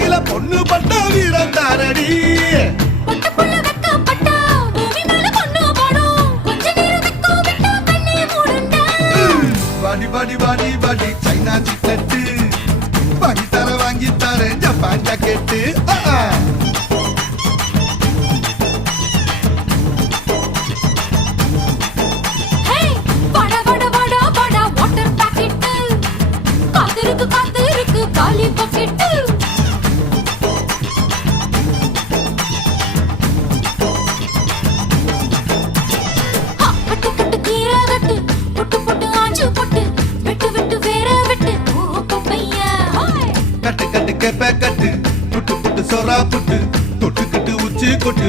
கையில பொண்ணு பட்ட வீரம் தாரடி பாடி பாடி பாடி பாடி சைனா சிக்கெட்டு வாங்கி தர வாங்கி தர ஜப்பான் ஜாக்கெட்டு கட்டு கட்டு கெப்ப கட்டு புட்டு புட்டு சொரா புட்டு தொட்டு கட்டு உச்சி கொட்டு